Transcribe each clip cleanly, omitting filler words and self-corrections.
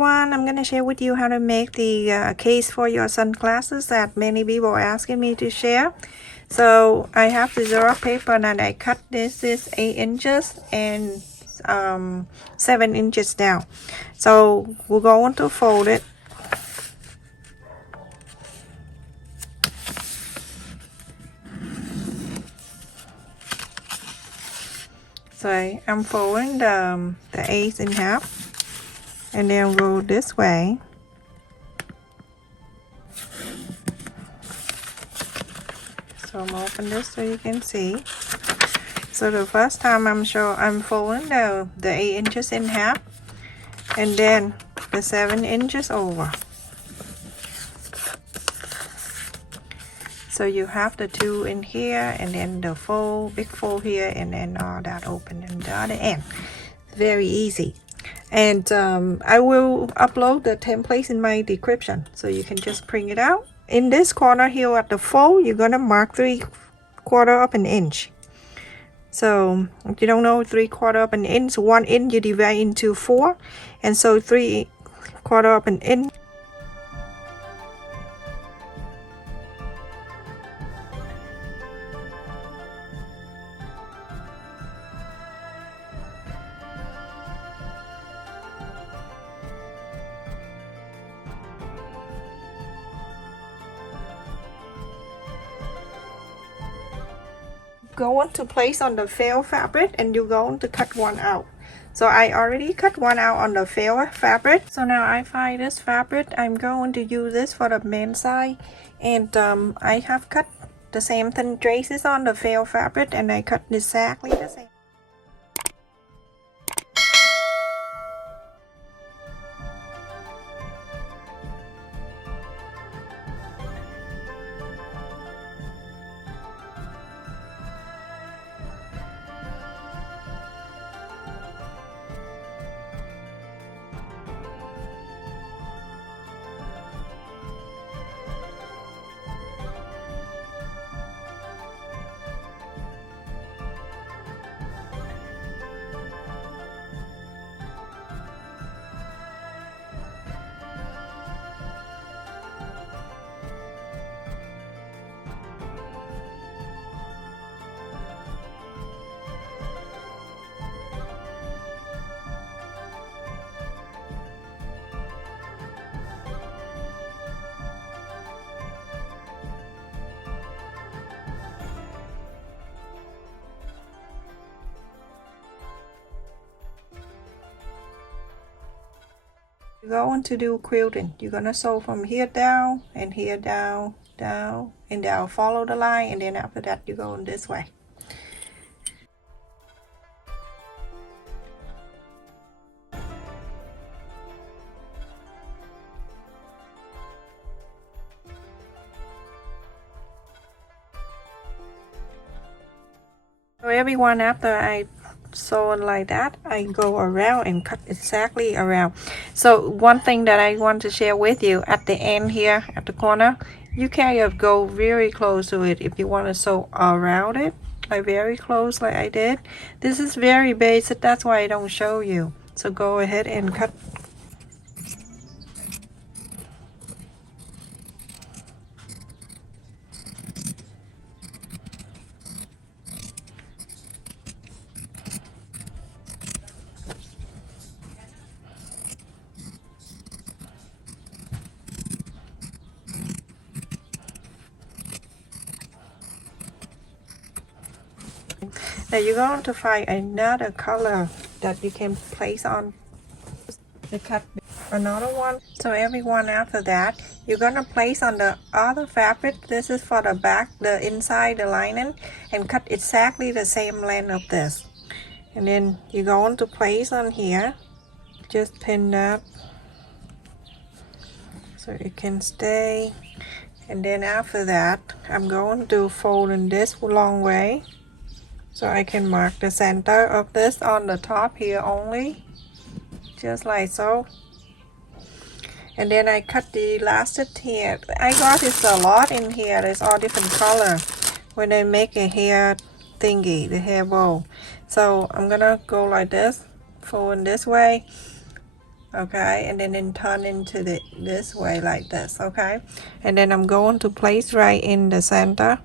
everyone, I'm gonna share with you how to make the case for your sunglasses that many people are asking me to share. So I have the Xerox paper and I cut this is 8 inches and 7 inches down. So we're going to fold it. So I'm folding the 8 in half and then roll this way. So I'm open this so you can see. So the first time I'm folding the 8 inches in half and then the 7 inches over. So you have the 2 in here and then the fold, big fold here, and then all that open in the other end. Very easy. And I will upload the templates in my description so you can just print it out. In this corner here at the fold, you're gonna mark 3/4 of an inch. So if you don't know 3/4 of an inch, 1 inch you divide into 4, and so 3/4 of an inch. Going to place on the felt fabric and you're going to cut one out. So I already cut one out on the felt fabric. So now I find this fabric, I'm going to use this for the men's side, and I have cut the same thin traces on the felt fabric and I cut exactly the same. You're going to do quilting. You're gonna sew from here down and here down, down and down. Follow the line, and then after that you're going this way. So everyone, after I sew it like that, I go around and cut exactly around. So one thing that I want to share with you, at the end here at the corner, you can go very close to it if you want to sew around it, like very close like I did. This is very basic, that's why I don't show you. So go ahead and cut. Now you're going to find another color that you can place on the cut, another one. So everyone, after that you're gonna place on the other fabric. This is for the back, the inside, the lining, and cut exactly the same length of this. And then you're going to place on here, just pin that so it can stay. And then after that I'm going to fold in this long way, so I can mark the center of this on the top here only, just like so. And then I cut the elastic here. I got this a lot in here. There's all different color when I make a hair thingy, the hair bow. So I'm gonna go like this, fold in this way, okay, and then turn into this way like this, okay, and then I'm going to place right in the center.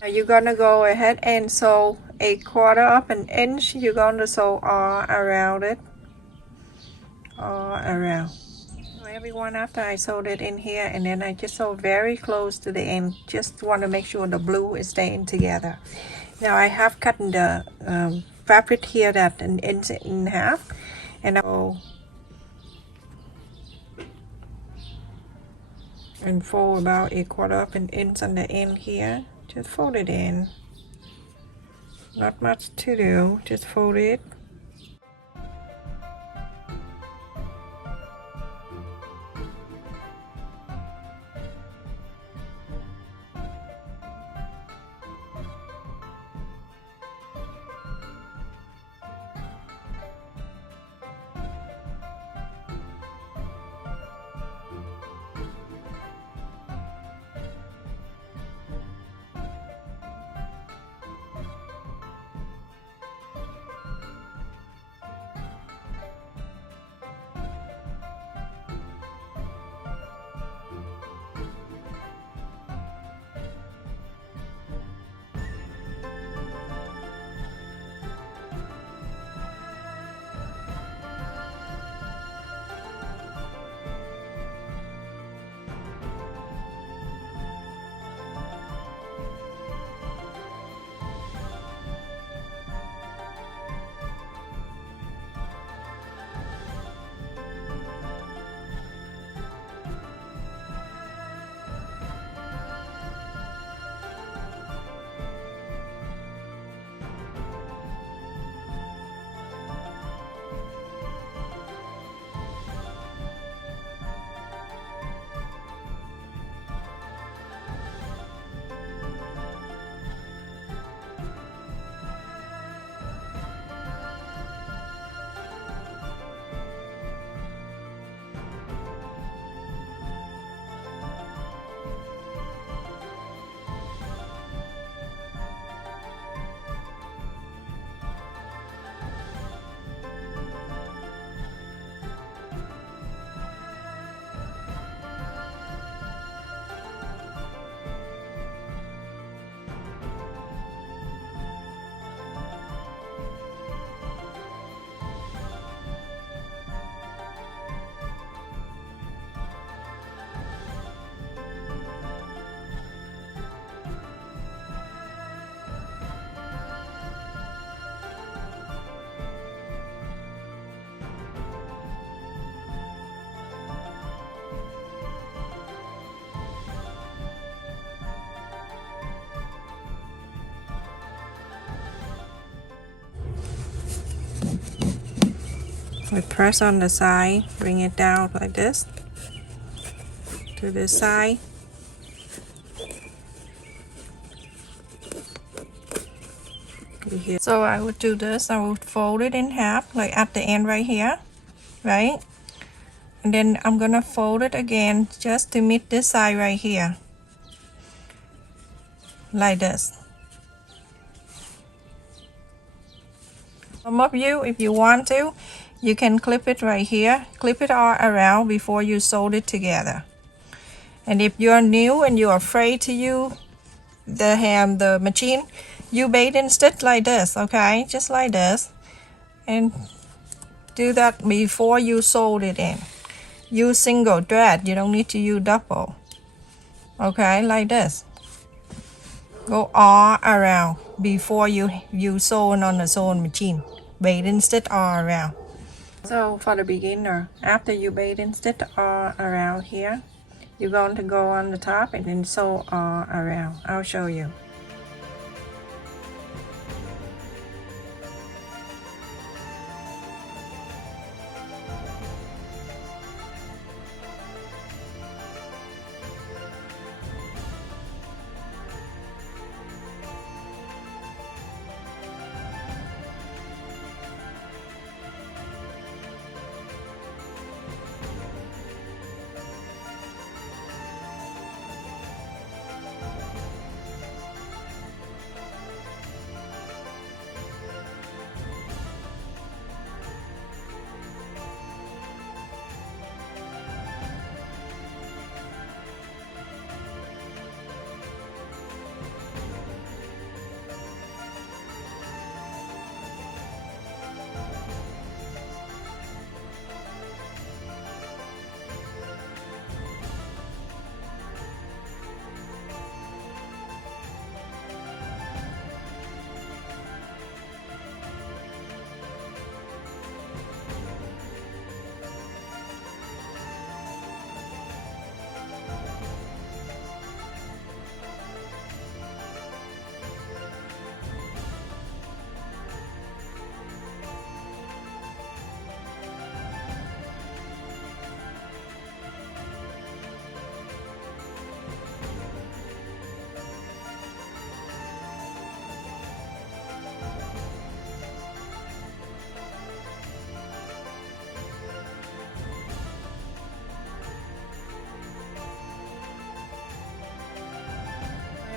Now you're gonna go ahead and sew a 1/4 of an inch. You're gonna sew all around it, all around. So everyone, after I sewed it in here, and then I just sew very close to the end, just want to make sure the blue is staying together. Now I have cut the fabric here that an inch in half, and I'll and fold about a 1/4 of an inch on the end here. Just fold it in. Not much to do, just fold it. We press on the side, bring it down like this to this side. So I would do this, I would fold it in half, like at the end right here, right? And then I'm gonna fold it again just to meet this side right here, like this. Some of you, if you want to, you can clip it right here, clip it all around before you sew it together. And if you're new and you're afraid to use the machine, you bait and stitch like this, okay? Just like this. And do that before you sew it in. Use single thread, you don't need to use double. Okay, like this. Go all around before you sew on the sewing machine. Bait and stitch all around. So for the beginner, after you bait and stitch all around here, you're going to go on the top and then sew all around. I'll show you.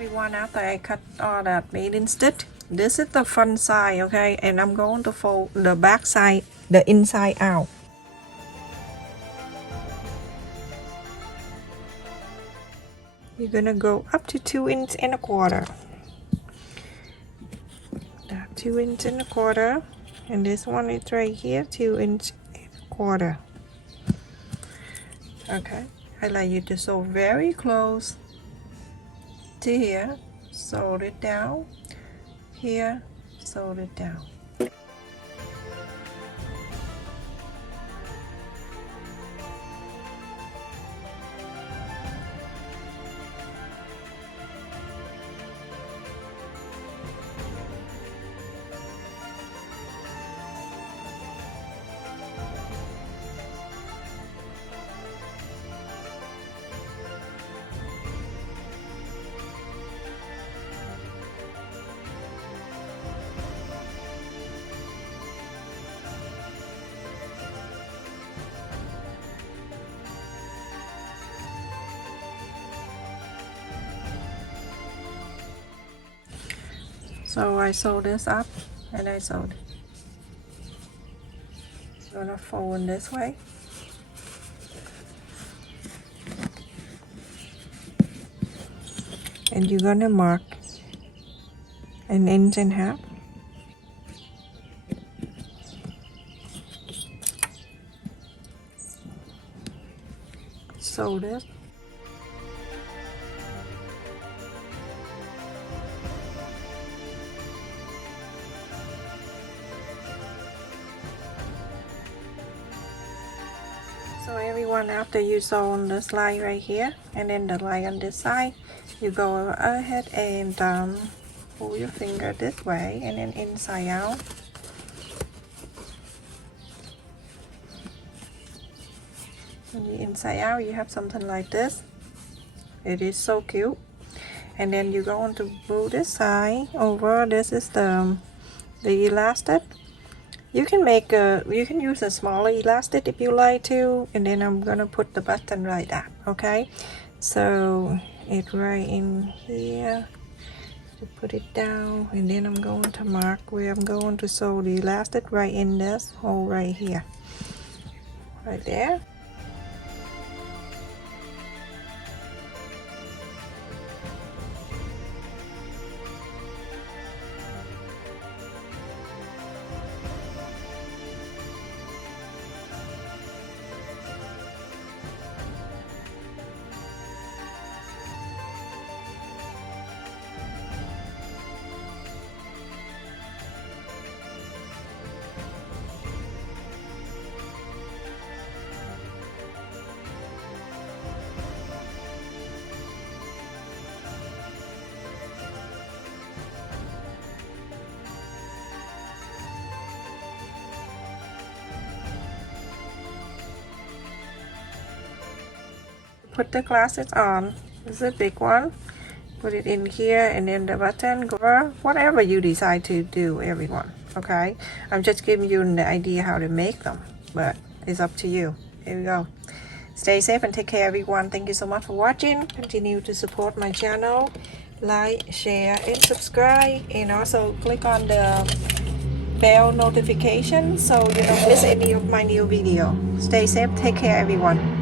Everyone, after I cut all that made in stitch, this is the front side, okay, and I'm going to fold the back side, the inside out. You're gonna go up to 2 inches and a quarter. That 2 inches and a quarter, and this one is right here, 2 inches and a quarter. Okay, I like you to sew very close to here, sew it down, here, sew it down. So I sew this up and I sewed it. I'm gonna fold this way. And you're gonna mark 1.5 inches. Sew this. So everyone, after you sew on this line right here and then the line on this side, you go ahead and pull your finger this way and then inside out. When you inside out, you have something like this. It is so cute. And then you're going to pull this side over. This is the elastic. You can make you can use a smaller elastic if you like to, and then I'm gonna put the button like that. Okay, so it right in here to put it down, and then I'm going to mark where I'm going to sew the elastic right in this hole right here, right there. Put the glasses on. This is a big one. Put it in here, and then the button, cover, whatever you decide to do, everyone. Okay, I'm just giving you an idea how to make them, but it's up to you. Here we go. Stay safe and take care, everyone. Thank you so much for watching. Continue to support my channel, like, share, and subscribe, and also click on the bell notification so you don't miss any of my new video. Stay safe. Take care, everyone.